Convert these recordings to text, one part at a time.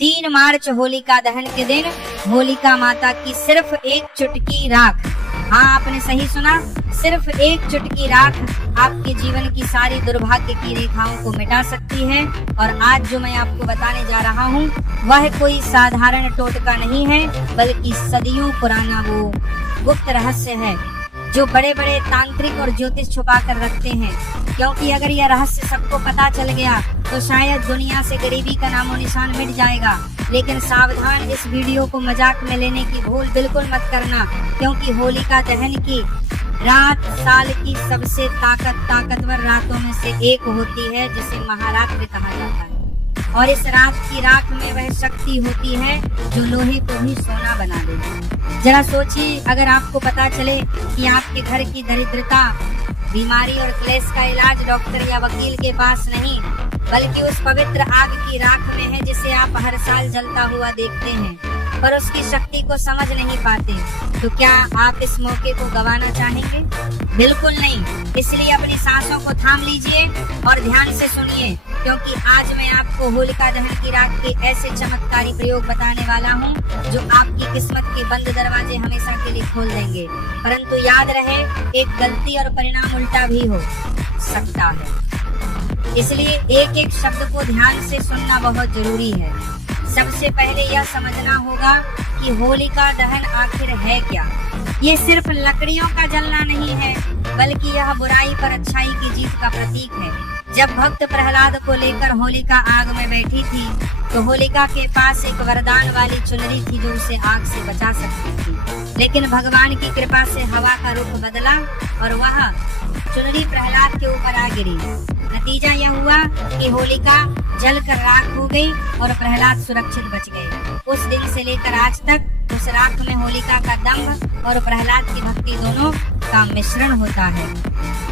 3 मार्च होलिका दहन के दिन होलिका माता की सिर्फ एक चुटकी राख, हाँ आपने सही सुना, सिर्फ एक चुटकी राख आपके जीवन की सारी दुर्भाग्य की रेखाओं को मिटा सकती है। और आज जो मैं आपको बताने जा रहा हूँ वह कोई साधारण टोटका नहीं है, बल्कि सदियों पुराना वो गुप्त रहस्य है जो बड़े बड़े तांत्रिक और ज्योतिष छुपा कर रखते हैं। क्योंकि अगर यह रहस्य सबको पता चल गया तो शायद दुनिया से गरीबी का नामो निशान मिट जाएगा। लेकिन सावधान, इस वीडियो को मजाक में लेने की भूल बिल्कुल मत करना, क्योंकि होलिका दहन की रात साल की सबसे ताकतवर रातों में से एक होती है, जिसे महारात्रि कहा जाता है। और इस रात की राख में वह शक्ति होती है जो लोहे को भी सोना बना देती। जरा सोचिए, अगर आपको पता चले कि आपके घर की दरिद्रता, बीमारी और क्लेश का इलाज डॉक्टर या वकील के पास नहीं, बल्कि उस पवित्र आग की राख में है जिसे आप हर साल जलता हुआ देखते हैं, पर उसकी शक्ति को समझ नहीं पाते, तो क्या आप इस मौके को गंवाना चाहेंगे? बिल्कुल नहीं। इसलिए अपनी सांसों को थाम लीजिए और ध्यान से सुनिए, क्योंकि आज मैं आपको होलिका दहन की रात के ऐसे चमत्कारी प्रयोग बताने वाला हूँ जो आपकी किस्मत के बंद दरवाजे हमेशा के लिए खोल देंगे। परंतु याद रहे, एक गलती और परिणाम उल्टा भी हो सकता है, इसलिए एक एक शब्द को ध्यान से सुनना बहुत जरूरी है। सबसे पहले यह समझना होगा कि होलिका दहन आखिर है क्या। ये सिर्फ लकड़ियों का जलना नहीं है, बल्कि यह बुराई पर अच्छाई की जीत का प्रतीक है। जब भक्त प्रहलाद को लेकर होलिका आग में बैठी थी, तो होलिका के पास एक वरदान वाली चुनरी थी जो उसे आग से बचा सकती थी। लेकिन भगवान की कृपा से हवा का रुख बदला और वह चुनरी प्रहलाद के ऊपर आ गिरी। नतीजा यह हुआ कि होलिका जलकर राख हो गई और प्रहलाद सुरक्षित बच गए। उस दिन से लेकर आज तक उस राख में होलिका का दम्भ और प्रहलाद की भक्ति दोनों का मिश्रण होता है।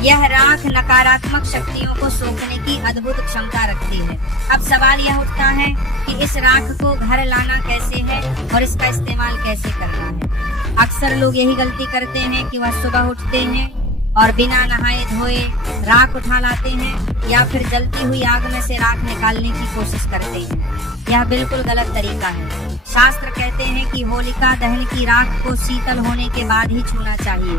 यह राख नकारात्मक शक्तियों को सोखने की अद्भुत क्षमता रखती है। अब सवाल यह उठता है कि इस राख को घर लाना कैसे है और इसका इस्तेमाल कैसे करना है। अक्सर लोग यही गलती करते हैं कि वह सुबह उठते हैं और बिना नहाए धोए राख उठा लाते हैं, या फिर जलती हुई आग में से राख निकालने की कोशिश करते हैं। यह बिल्कुल गलत तरीका है। शास्त्र कहते हैं कि होलिका दहन की राख को शीतल होने के बाद ही छूना चाहिए,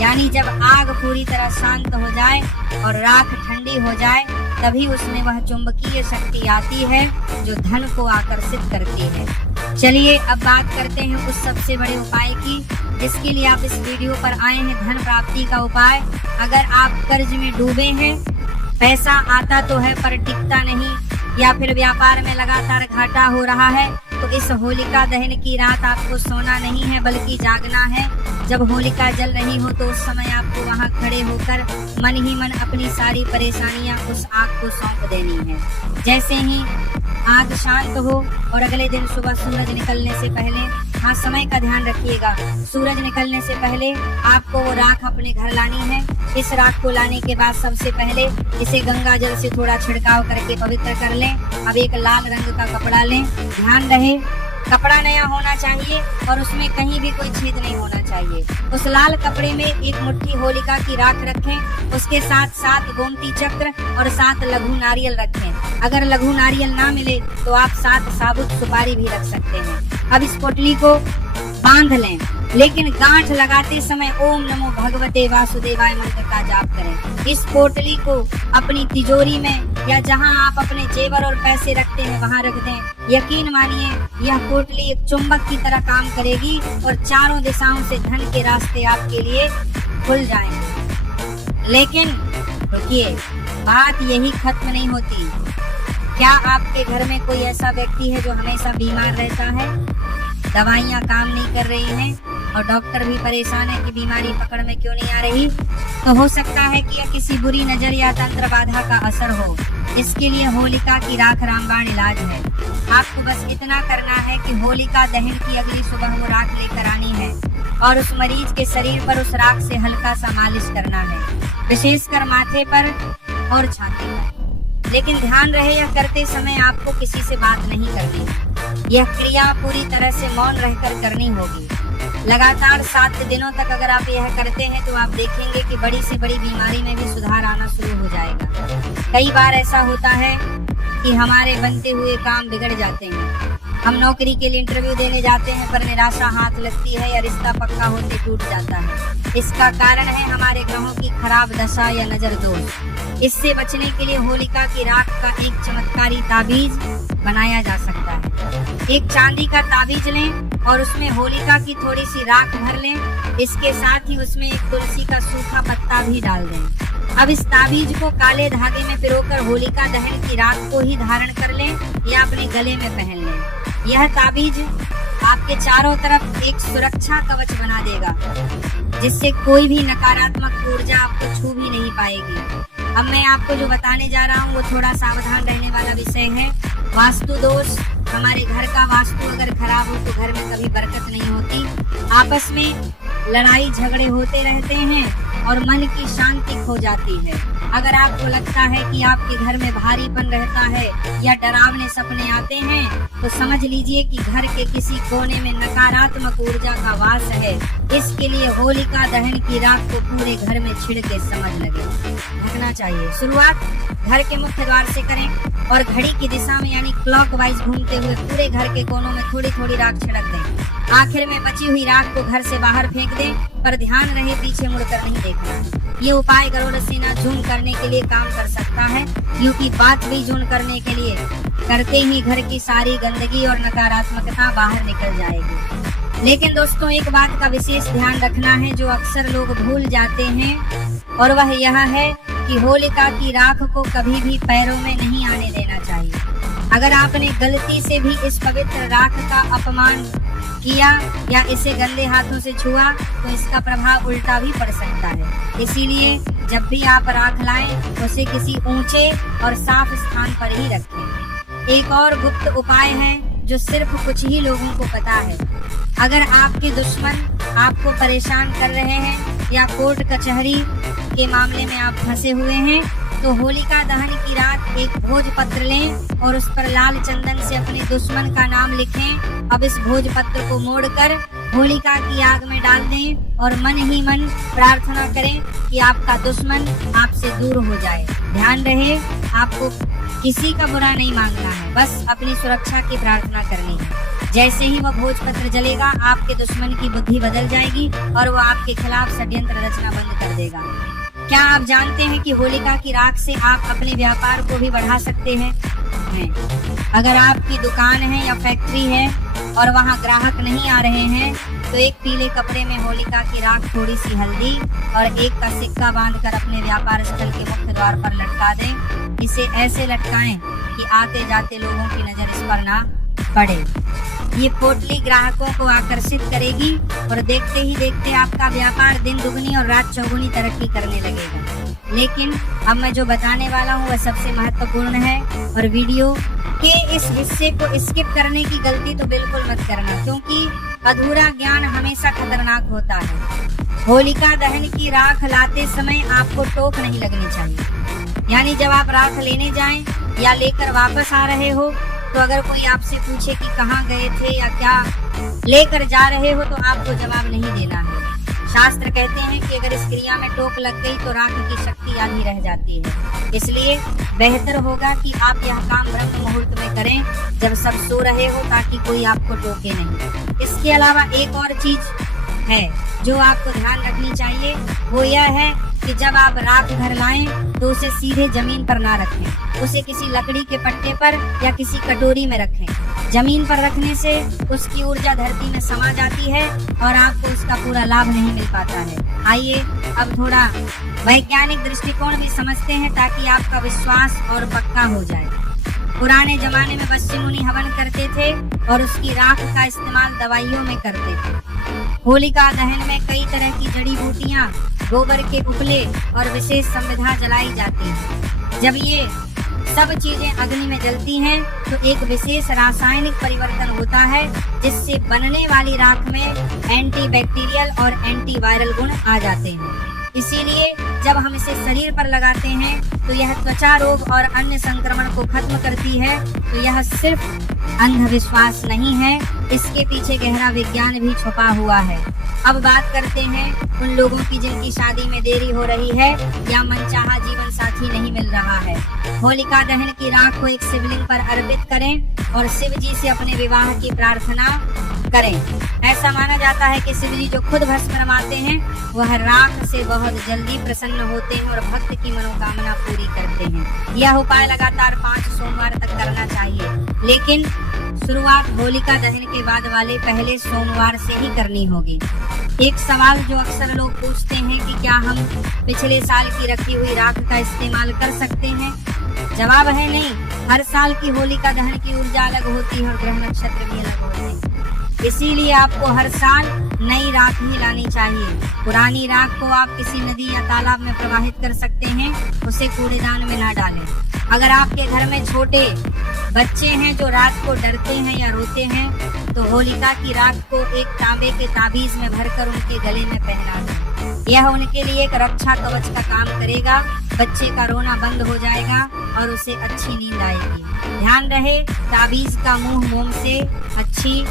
यानी जब आग पूरी तरह शांत हो जाए और राख ठंडी हो जाए, तभी उसमें वह चुंबकीय शक्ति आती है जो धन को आकर्षित करती है। चलिए अब बात करते हैं उस सबसे बड़े उपाय की जिसके लिए आप इस वीडियो पर आए हैं, धन प्राप्ति का उपाय। अगर आप कर्ज में डूबे हैं, पैसा आता तो है पर टिकता नहीं, या फिर व्यापार में लगातार घाटा हो रहा है, तो इस होलिका दहन की रात आपको सोना नहीं है बल्कि जागना है। जब होलिका जल रही हो तो उस समय आपको वहां खड़े होकर मन ही मन अपनी सारी परेशानियां उस आग को सौंप देनी है। जैसे ही आग शांत हो और अगले दिन सुबह सूरज निकलने से पहले, हाँ समय का ध्यान रखिएगा, सूरज निकलने से पहले आपको वो राख अपने घर लानी है। इस राख को लाने के बाद सबसे पहले इसे गंगा जल से थोड़ा छिड़काव करके पवित्र कर लें। अब एक लाल रंग का कपड़ा लें। ध्यान रहे, कपड़ा नया होना चाहिए और उसमें कहीं भी कोई छेद नहीं होना चाहिए। उस लाल कपड़े में एक मुट्ठी होलिका की राख रखें, उसके साथ 7 गोमती चक्र और 7 लघु नारियल रखें। अगर लघु नारियल ना मिले तो आप 7 साबुत सुपारी भी रख सकते हैं। अब इस पोटली को बांध लें, लेकिन गांठ लगाते समय ओम नमो भगवते वासुदेवाय मंत्र का जाप करें। इस पोटली को अपनी तिजोरी में या जहां आप अपने जेवर और पैसे रखते हैं वहां रख दें। यकीन मानिए यह पोटली एक चुंबक की तरह काम करेगी और चारों दिशाओं से धन के रास्ते आपके लिए खुल जाएंगे। लेकिन रुकिए, बात यही खत्म नहीं होती। क्या आपके घर में कोई ऐसा व्यक्ति है जो हमेशा बीमार रहता है, दवाइयाँ काम नहीं कर रही हैं और डॉक्टर भी परेशान है कि बीमारी पकड़ में क्यों नहीं आ रही? तो हो सकता है कि यह किसी बुरी नजर या तंत्र बाधा का असर हो। इसके लिए होलिका की राख रामबाण इलाज है। आपको बस इतना करना है कि होलिका दहन की अगली सुबह वो राख लेकर आनी है और उस मरीज के शरीर पर उस राख से हल्का सा मालिश करना है, विशेषकर माथे पर और छाती पर। लेकिन ध्यान रहे, यह करते समय आपको किसी से बात नहीं करनी। यह क्रिया पूरी तरह से मौन रहकर करनी होगी। लगातार 7 दिनों तक अगर आप यह करते हैं तो आप देखेंगे कि बड़ी से बड़ी बीमारी में भी सुधार आना शुरू हो जाएगा। कई बार ऐसा होता है कि हमारे बनते हुए काम बिगड़ जाते हैं। हम नौकरी के लिए इंटरव्यू देने जाते हैं पर निराशा हाथ लगती है या रिश्ता पक्का होते टूट जाता है। इसका कारण है हमारे ग्रहों की खराब दशा या नजर दोष। इससे बचने के लिए होलिका की राख का एक चमत्कारी ताबीज बनाया जा सकता है। एक चांदी का ताबीज लें और उसमें होलिका की थोड़ी सी राख भर लें। इसके साथ ही उसमें एक तुलसी का सूखा पत्ता भी डाल दें। अब इस ताबीज को काले धागे में पिरोकर होलिका दहन की रात को ही धारण कर लें या अपने गले में पहन लें। यह ताबीज आपके चारों तरफ एक सुरक्षा कवच बना देगा, जिससे कोई भी नकारात्मक ऊर्जा आपको छू भी नहीं पाएगी। अब मैं आपको जो बताने जा रहा हूँ वो थोड़ा सावधान रहने वाला विषय है। वास्तु दोष। हमारे घर का वास्तु अगर खराब हो तो घर में कभी बरकत नहीं होती। आपस में लड़ाई झगड़े होते रहते हैं और मन की शांति खो जाती है। अगर आपको लगता है कि आपके घर में भारीपन रहता है या डरावने सपने आते हैं तो समझ लीजिए कि घर के किसी कोने में नकारात्मक ऊर्जा का वास है। इसके लिए होलिका दहन की राख को पूरे घर में छिड़के समझ लगे ढकना चाहिए। शुरुआत घर के मुख्य द्वार से करें और घड़ी की दिशा में यानी क्लॉकवाइज घूमते हुए पूरे घर के कोनों में थोड़ी थोड़ी राख छिड़क दें। आखिर में बची हुई राख को घर से बाहर फेंक दें, पर ध्यान रहे पीछे मुड़कर नहीं देखना। ये उपाय गरुड़ सेना जून करने के लिए काम कर सकता है, क्योंकि बात भी जून करने के लिए करते ही घर की सारी गंदगी और नकारात्मकता बाहर निकल जाएगी। लेकिन दोस्तों एक बात का विशेष ध्यान रखना है जो अक्सर लोग भूल जाते हैं, और वह यह है कि होलिका की राख को कभी भी पैरों में नहीं आने देना चाहिए। अगर आपने गलती से भी इस पवित्र राख का अपमान किया या इसे गंदे हाथों से छुआ तो इसका प्रभाव उल्टा भी पड़ सकता है। इसीलिए जब भी आप राख लाएं तो उसे किसी ऊंचे और साफ स्थान पर ही रखें। एक और गुप्त उपाय है जो सिर्फ कुछ ही लोगों को पता है। अगर आपके दुश्मन आपको परेशान कर रहे हैं या कोर्ट कचहरी के मामले में आप फंसे हुए हैं तो होलिका दहन की रात एक भोजपत्र लें और उस पर लाल चंदन से अपने दुश्मन का नाम लिखें। अब इस भोजपत्र को मोड़कर होलिका की आग में डाल दें और मन ही मन प्रार्थना करें कि आपका दुश्मन आपसे दूर हो जाए। ध्यान रहे आपको किसी का बुरा नहीं मांगना है, बस अपनी सुरक्षा की प्रार्थना करनी है। जैसे ही वह भोजपत्र जलेगा आपके दुश्मन की बुद्धि बदल जाएगी और वो आपके खिलाफ षड्यंत्र रचना बंद कर देगा। क्या आप जानते हैं कि होलिका की राख से आप अपने व्यापार को भी बढ़ा सकते हैं? अगर आपकी दुकान है या फैक्ट्री है और वहां ग्राहक नहीं आ रहे हैं तो एक पीले कपड़े में होलिका की राख, थोड़ी सी हल्दी और एक का सिक्का बांधकर अपने व्यापार स्थल के मुख्य द्वार पर लटका दें। इसे ऐसे लटकाएं कि आते जाते लोगों की नजर इस पर ना पड़े। ये पोटली ग्राहकों को आकर्षित करेगी और देखते ही देखते आपका व्यापार दिन दुगनी और रात चौगुनी तरक्की करने लगेगा। लेकिन अब मैं जो बताने वाला हूँ वह सबसे महत्वपूर्ण है और वीडियो के इस हिस्से को स्किप करने की गलती तो बिल्कुल मत करना, क्योंकि अधूरा ज्ञान हमेशा खतरनाक होता है। होलिका दहन की राख लाते समय आपको टोक नहीं लगनी चाहिए। यानी जब आप राख लेने जाएं या लेकर वापस आ रहे हो तो अगर कोई आपसे पूछे कि कहाँ गए थे या क्या लेकर जा रहे हो तो आपको जवाब नहीं देना है। शास्त्र कहते हैं कि अगर इस क्रिया में टोक लग गई तो राख की शक्ति आधी रह जाती है। इसलिए बेहतर होगा कि आप यह काम ब्रह्म मुहूर्त में करें जब सब सो रहे हो, ताकि कोई आपको टोके नहीं। इसके अलावा एक और चीज है जो आपको ध्यान रखनी चाहिए, वो यह है कि जब आप राख घर लाएं तो उसे सीधे जमीन पर ना रखें, उसे किसी लकड़ी के पट्टे पर या किसी कटोरी में रखें। जमीन पर रखने से उसकी ऊर्जा धरती में समा जाती है और आपको उसका पूरा लाभ नहीं मिल पाता है। आइए अब थोड़ा वैज्ञानिक दृष्टिकोण भी समझते हैं ताकि आपका विश्वास और पक्का हो जाए। पुराने जमाने में ऋषि मुनि हवन करते थे और उसकी राख का इस्तेमाल दवाइयों में करते थे। होलिका दहन में कई तरह की जड़ी बूटियां, गोबर के उपले और विशेष संविधा जलाई जाती है। जब ये सब चीजें अग्नि में जलती हैं तो एक विशेष रासायनिक परिवर्तन होता है जिससे बनने वाली राख में एंटी बैक्टीरियल और एंटी वायरल गुण आ जाते हैं। इसीलिए जब हम इसे शरीर पर लगाते हैं तो यह त्वचा रोग और अन्य संक्रमण को खत्म करती है। तो यह सिर्फ अंधविश्वास नहीं है, इसके पीछे गहरा विज्ञान भी छुपा हुआ है। अब बात करते हैं उन लोगों की जिनकी शादी में देरी हो रही है या मनचाहा जीवन साथी नहीं मिल रहा है। होलिका दहन की राख को एक शिवलिंग पर अर्पित करें और शिव जी से अपने विवाह की प्रार्थना करें। ऐसा माना जाता है कि शिव जी जो खुद भस्म रमाते हैं वह राख से बहुत जल्दी प्रसन्न होते हैं और भक्त की मनोकामना पूरी करते हैं। यह उपाय लगातार 5 सोमवार तक करना चाहिए, लेकिन शुरुआत होलिका दहन के बाद वाले पहले सोमवार से ही करनी होगी। एक सवाल जो अक्सर लोग पूछते हैं कि क्या हम पिछले साल की रखी हुई राख का इस्तेमाल कर सकते हैं? जवाब है नहीं। हर साल की होलिका दहन की ऊर्जा अलग होती है और ग्रह नक्षत्र भी अलग होते हैं, इसीलिए आपको हर साल नई राख ही लानी चाहिए। पुरानी राख को आप किसी नदी या तालाब में प्रवाहित कर सकते हैं, उसे कूड़ेदान में ना डालें। अगर आपके घर में छोटे बच्चे हैं जो रात को डरते हैं या रोते हैं तो होलिका की राख को एक तांबे के ताबीज में भरकर उनके गले में पहना दें। यह उनके लिए एक रक्षा कवच का काम करेगा। बच्चे का रोना बंद हो जाएगा और उसे अच्छी नींद आएगी। ध्यान रहे ताबीज का मुंह मोम से अच्छी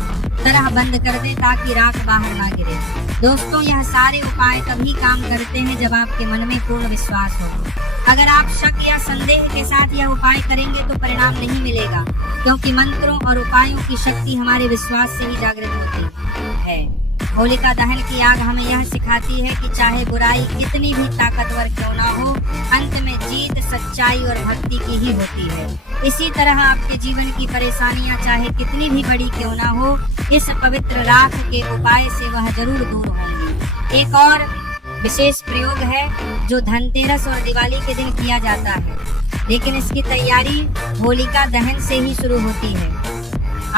तरह बंद कर दे ताकि राख बाहर ना गिरे। दोस्तों, यह सारे उपाय तभी काम करते हैं जब आपके मन में पूर्ण विश्वास हो। अगर आप शक या संदेह के साथ यह उपाय करेंगे तो परिणाम नहीं मिलेगा, क्योंकि मंत्रों और उपायों की शक्ति हमारे विश्वास से ही जागृत होती है। होलिका दहन की आग हमें यह सिखाती है कि चाहे बुराई कितनी भी ताकतवर क्यों ना हो, अंत में जीत सच्चाई और भक्ति की ही होती है। इसी तरह आपके जीवन की परेशानियां चाहे कितनी भी बड़ी क्यों ना हो, इस पवित्र राख के उपाय से वह जरूर दूर होंगी। एक और विशेष प्रयोग है जो धनतेरस और दिवाली के दिन किया जाता है, लेकिन इसकी तैयारी होलिका दहन से ही शुरू होती है।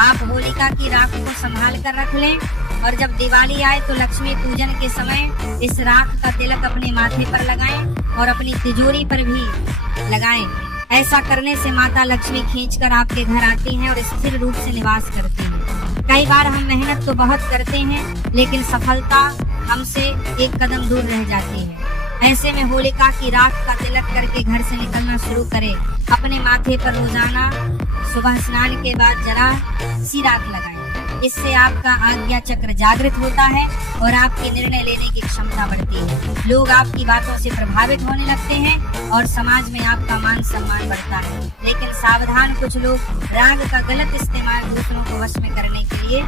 आप होलिका की राख को संभाल कर रख लें और जब दिवाली आए तो लक्ष्मी पूजन के समय इस राख का तिलक अपने माथे पर लगाएं और अपनी तिजोरी पर भी लगाएं। ऐसा करने से माता लक्ष्मी खींचकर आपके घर आती हैं और स्थिर रूप से निवास करती हैं। कई बार हम मेहनत तो बहुत करते हैं, लेकिन सफलता हमसे एक कदम दूर रह जाती है। ऐसे में होलिका की राख का तिलक करके घर से निकलना शुरू करें। अपने माथे पर रोजाना सुबह स्नान के बाद जरा सी राख लगाएं। इससे आपका आज्ञा चक्र जागृत होता है और आपकी निर्णय लेने की क्षमता बढ़ती है। लोग आपकी बातों से प्रभावित होने लगते हैं और समाज में आपका मान सम्मान बढ़ता है। लेकिन सावधान, कुछ लोग राग का गलत इस्तेमाल दूसरों को वश में करने के लिए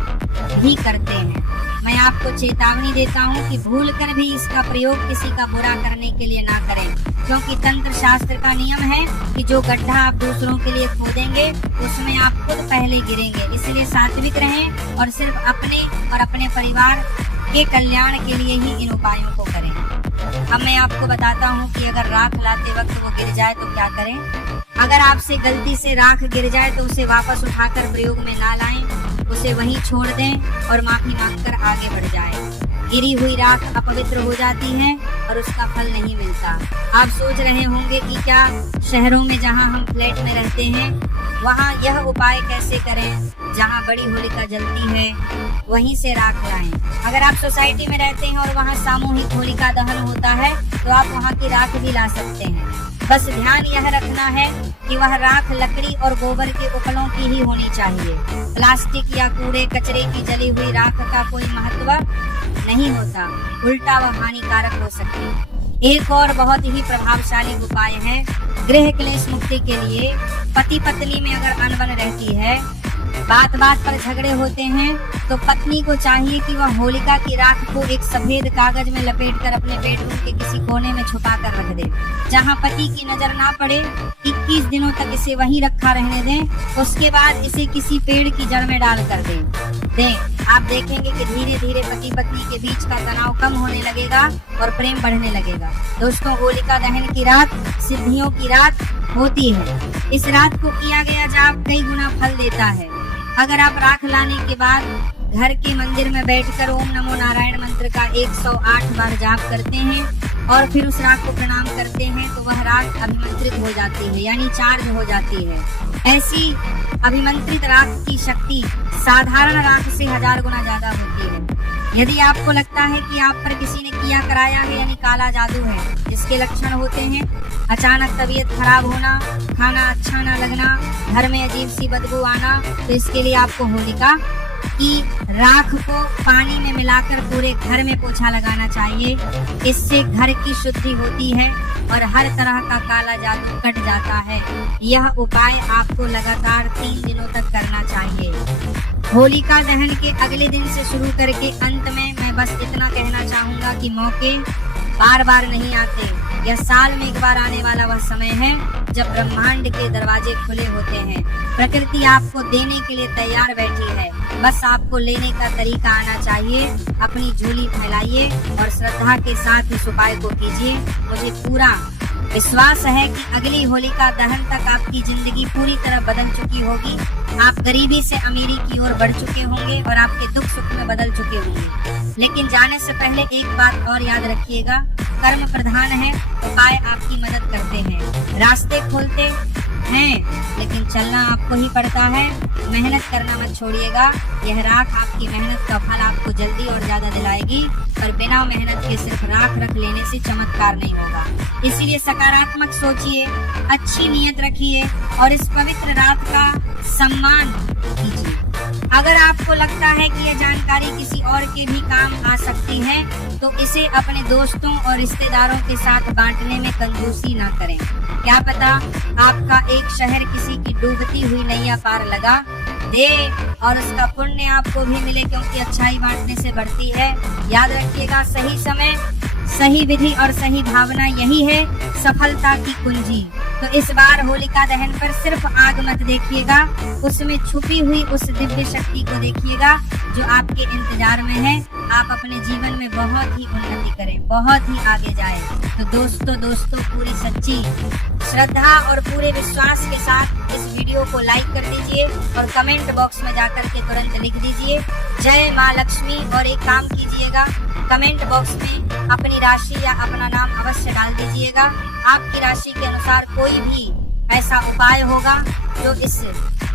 भी करते हैं। मैं आपको चेतावनी देता हूँ कि भूल कर भी इसका प्रयोग किसी का बुरा करने के लिए ना करें, क्योंकि तंत्र शास्त्र का नियम है कि जो गड्ढा आप दूसरों के लिए खोदेंगे उसमें आप खुद पहले गिरेंगे। इसलिए सात्विक रहें और सिर्फ अपने और अपने परिवार के कल्याण के लिए ही इन उपायों को करें। अब मैं आपको बताता हूँ कि अगर राख लाते वक्त वो गिर जाए तो क्या करें। अगर आपसे गलती से राख गिर जाए तो उसे वापस उठाकर प्रयोग में ना लाएं, उसे वहीं छोड़ दें और माफी मांगकर आगे बढ़ जाएं। गिरी हुई राख अपवित्र हो जाती है और उसका फल नहीं मिलता। आप सोच रहे होंगे कि क्या शहरों में जहां हम फ्लैट में रहते हैं वहां यह उपाय कैसे करें, जहां बड़ी होलिका जलती है वहीं से राख लाएं। अगर आप सोसाइटी में रहते हैं और वहां सामूहिक होलिका दहन होता है तो आप वहां की राख भी ला सकते हैं। बस ध्यान यह रखना है कि वह राख लकड़ी और गोबर के उपलों की ही होनी चाहिए। प्लास्टिक या कूड़े कचरे की जली हुई राख का कोई महत्व नहीं होता, उल्टा वह हानिकारक हो सकती है। एक और बहुत ही प्रभावशाली उपाय है गृह क्लेश मुक्ति के लिए। पति पत्नी में अगर अनबन रहती है, बात बात पर झगड़े होते हैं, तो पत्नी को चाहिए कि वह होलिका की राख को एक सफेद कागज में लपेटकर अपने बेडरूम के किसी कोने में छुपा कर रख दे, जहां पति की नजर ना पड़े। 21 दिनों तक इसे वहीं रखा रहने दें। उसके बाद इसे किसी पेड़ की जड़ में डाल कर दें। आप देखेंगे कि धीरे धीरे पति पत्नी के बीच का तनाव कम होने लगेगा और प्रेम बढ़ने लगेगा। दोस्तों, होलिका दहन की रात सिद्धियों की रात होती है। इस रात को किया गया जाप कई गुना फल देता है। अगर आप राख लाने के बाद घर के मंदिर में बैठकर ओम नमो नारायण मंत्र का 108 बार जाप करते हैं और फिर उस राख को प्रणाम करते हैं तो वह राख अभिमंत्रित हो जाती है, यानी चार्ज हो जाती है। ऐसी अभिमंत्रित राख की शक्ति साधारण राख से 1000 गुना ज्यादा होती है। यदि आपको लगता है कि आप पर किसी ने किया कराया है यानी काला जादू है, जिसके लक्षण होते हैं अचानक तबीयत खराब होना, खाना अच्छा ना लगना, घर में अजीब सी बदबू आना, तो इसके लिए आपको होलिका की राख को पानी में मिलाकर पूरे घर में पोछा लगाना चाहिए। इससे घर की शुद्धि होती है और हर तरह का काला जादू कट जाता है। यह उपाय आपको लगातार 3 दिनों तक करना चाहिए। होलिका दहन के अगले दिन से शुरू करके अंत में मैं बस इतना कहना चाहूंगा कि मौके बार बार नहीं आते। यह साल में एक बार आने वाला वह समय है जब ब्रह्मांड के दरवाजे खुले होते हैं। प्रकृति आपको देने के लिए तैयार बैठी है, बस आपको लेने का तरीका आना चाहिए। अपनी झोली फैलाइए और श्रद्धा के साथ इस उपाय को कीजिए। मुझे पूरा विश्वास है कि अगली होलिका दहन तक आपकी जिंदगी पूरी तरह बदल चुकी होगी। आप गरीबी से अमीरी की ओर बढ़ चुके होंगे और आपके दुख सुख में बदल चुके होंगे। लेकिन जाने से पहले एक बात और याद रखिएगा, कर्म प्रधान है, उपाय आपकी मदद करते हैं, रास्ते खोलते हैं, लेकिन चलना आपको ही पड़ता है। मेहनत करना मत छोड़िएगा। यह राख आपकी मेहनत का फल आपको जल्दी और ज्यादा दिलाएगी, पर बिना मेहनत के सिर्फ राख रख लेने से चमत्कार नहीं होगा। इसीलिए सकारात्मक सोचिए, अच्छी नीयत रखिए और इस पवित्र रात का सम्मान कीजिए। अगर आपको लगता है कि यह जानकारी किसी और के भी काम आ सकती है, तो इसे अपने दोस्तों और रिश्तेदारों के साथ बांटने में कंजूसी ना करें। क्या पता आपका एक शहर किसी की डूबती हुई नैया पार लगा दे और उसका पुण्य आपको भी मिले, क्योंकि अच्छाई बांटने से बढ़ती है। याद रखिएगा, सही समय, सही विधि और सही भावना यही है सफलता की कुंजी। तो इस बार होलिका दहन पर सिर्फ आग मत देखिएगा, उसमें छुपी हुई उस दिव्य शक्ति को देखिएगा जो आपके इंतजार में है। आप अपने जीवन में बहुत ही उन्नति करें, बहुत ही आगे जाएं। तो दोस्तों पूरी सच्ची श्रद्धा और पूरे विश्वास के साथ इस वीडियो को लाइक कर दीजिए और कमेंट बॉक्स में जाकर के तुरंत लिख दीजिए जय माँ लक्ष्मी। और एक काम कीजिएगा, कमेंट बॉक्स में अपनी राशि या अपना नाम अवश्य डाल दीजिएगा। आपकी राशि के अनुसार कोई भी ऐसा उपाय होगा जो इस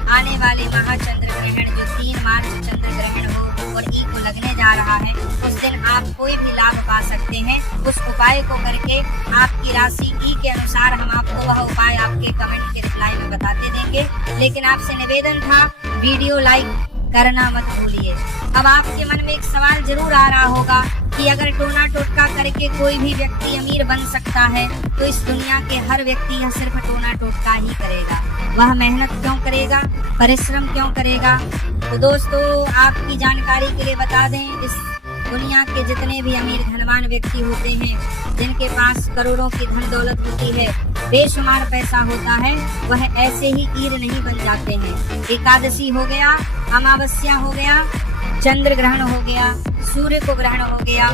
आने वाले महाचंद्र ग्रहण, जो 3 मार्च चंद्र ग्रहण हो और ई को लगने जा रहा है, उस दिन आप कोई भी लाभ पा सकते हैं। उस उपाय को करके आपकी राशि ई के अनुसार हम आपको वह उपाय आपके कमेंट के रिप्लाई में बताते देंगे। लेकिन आपसे निवेदन था, वीडियो लाइक करना मत भूलिए। अब आपके मन में एक सवाल जरूर आ रहा होगा कि अगर टोना टोटका करके कोई भी व्यक्ति अमीर बन सकता है, तो इस दुनिया के हर व्यक्ति यह सिर्फ टोना टोटका ही करेगा। वह मेहनत क्यों करेगा, परिश्रम क्यों करेगा? तो दोस्तों, आपकी जानकारी के लिए बता दें, इस दुनिया के जितने भी अमीर धनवान व्यक्ति होते हैं, जिनके पास करोड़ों की धन दौलत होती है, बेशुमार पैसा होता है, वह ऐसे ही ईर नहीं बन जाते हैं। एकादशी हो गया, अमावस्या हो गया, चंद्र ग्रहण हो गया, सूर्य को ग्रहण हो गया,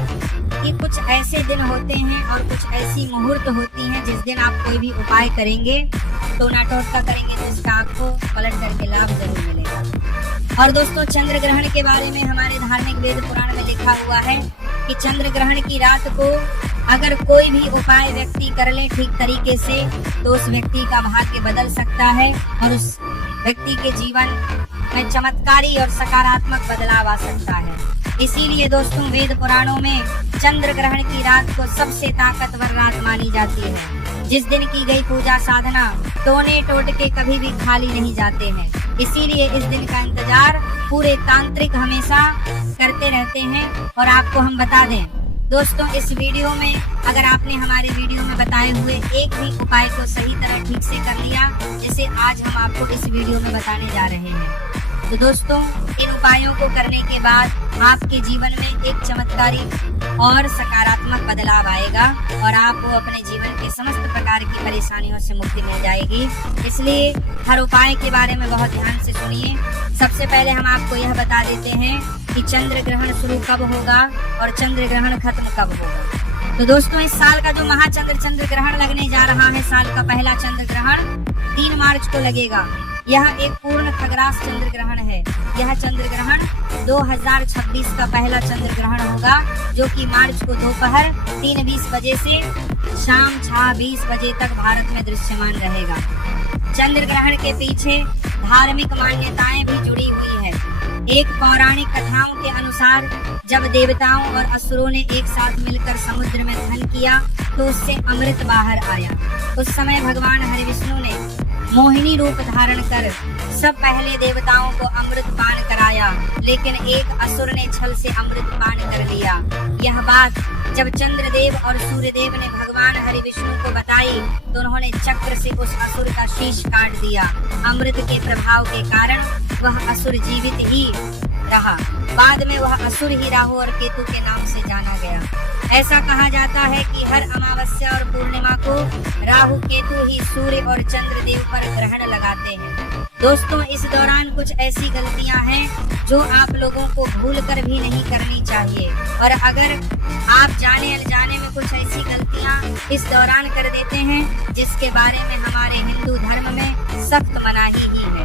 ये कुछ ऐसे दिन होते हैं और कुछ ऐसी मुहूर्त होती हैं जिस दिन आप कोई भी उपाय करेंगे, टोना टोटका करेंगे, तो इसका आपको पलट करके लाभ जरूर मिलेगा। और दोस्तों, चंद्र ग्रहण के बारे में हमारे धार्मिक वेद पुराण में लिखा हुआ है कि चंद्र ग्रहण की रात को अगर कोई भी उपाय व्यक्ति कर ले ठीक तरीके से, तो उस व्यक्ति का भाग्य बदल सकता है और उस व्यक्ति के जीवन में चमत्कारी और सकारात्मक बदलाव आ सकता है। इसीलिए दोस्तों, वेद पुराणों में चंद्र ग्रहण की रात को सबसे ताकतवर रात मानी जाती है। जिस दिन की गई पूजा साधना, टोने टोटके कभी भी खाली नहीं जाते हैं। इसीलिए इस दिन का इंतजार पूरे तांत्रिक हमेशा करते रहते हैं। और आपको हम बता दें दोस्तों, इस वीडियो में अगर आपने हमारे वीडियो में बताए हुए एक भी उपाय को सही तरह ठीक से कर लिया, जैसे आज हम आपको इस वीडियो में बताने जा रहे हैं, तो दोस्तों, इन उपायों को करने के बाद आपके जीवन में एक चमत्कारी और सकारात्मक बदलाव आएगा और आपको अपने जीवन के समस्त प्रकार की परेशानियों से मुक्ति मिल जाएगी। इसलिए हर उपाय के बारे में बहुत ध्यान से सुनिए। सबसे पहले हम आपको यह बता देते हैं कि चंद्र ग्रहण शुरू कब होगा और चंद्र ग्रहण खत्म कब होगा। तो दोस्तों, इस साल का जो महाचंद्र ग्रहण लगने जा रहा है, साल का पहला चंद्र ग्रहण 3 मार्च को लगेगा। यह एक पूर्ण खगरास चंद्र ग्रहण है। यह चंद्र ग्रहण 2026 का पहला चंद्र ग्रहण होगा, जो कि मार्च को दोपहर 3:20 बजे से शाम 6:20 बजे तक भारत में दृश्यमान रहेगा। चंद्र ग्रहण के पीछे धार्मिक मान्यताएं भी जुड़ी हुई है। एक पौराणिक कथाओं के अनुसार जब देवताओं और असुरों ने एक साथ मिलकर समुद्र में मंथन किया तो उससे अमृत बाहर आया। उस समय भगवान हरि विष्णु ने मोहिनी रूप धारण कर सब पहले देवताओं को अमृत पान कराया, लेकिन एक असुर ने छल से अमृत पान कर लिया। यह बात जब चंद्रदेव और सूर्यदेव ने भगवान हरि विष्णु को बताई तो उन्होंने चक्र से उस असुर का शीश काट दिया। अमृत के प्रभाव के कारण वह असुर जीवित ही रहा। बाद में वह असुर ही राहु और केतु के नाम से जाना गया। ऐसा कहा जाता है कि हर अमावस्या और पूर्णिमा को राहु केतु ही सूर्य और चंद्रदेव पर ग्रहण लगाते हैं। दोस्तों, इस दौरान कुछ ऐसी गलतियां हैं जो आप लोगों को भूलकर भी नहीं करनी चाहिए, और अगर आप जाने अनजाने में कुछ ऐसी गलतियां इस दौरान कर देते हैं जिसके बारे में हमारे हिंदू धर्म में सख्त मनाही ही है।